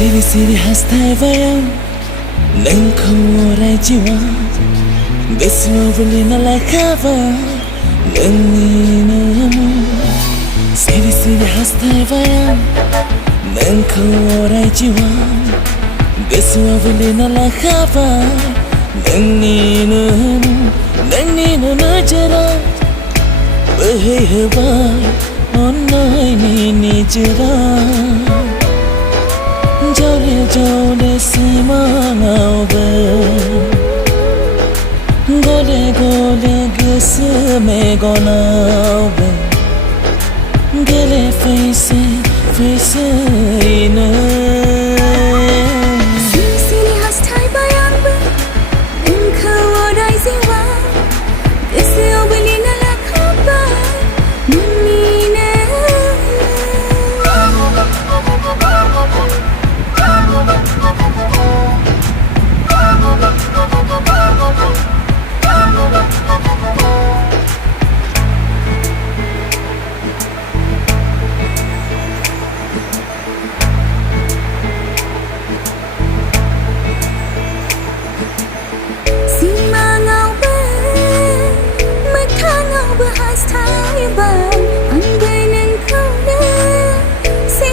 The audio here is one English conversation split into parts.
Siri siri hastai vayam nang khorai jiwa beslo bulina la khava nang ninamu Siri siri hastai vayam nang khorai jiwa beslo bulina la khava nang ninamu jara bahai hawa onai ni jara Jole sima ngauba Gole gese me gonauba Gele face ina Sini hastai bayang ba Engka wadai ziwa Gese obelina la khaba Nunina Hastai bang andai nang kau na si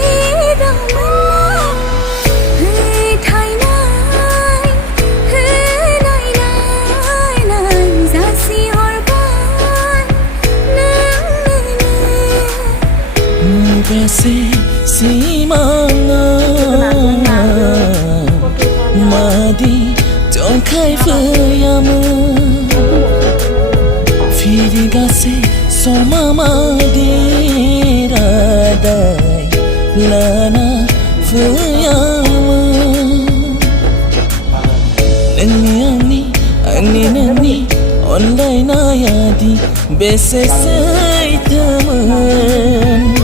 ramana hey thai nai zasi horban nang Basi simanga Madi don't kai fayama Firigase so mama diradai lana fayama Nani online ayadi bese sai taman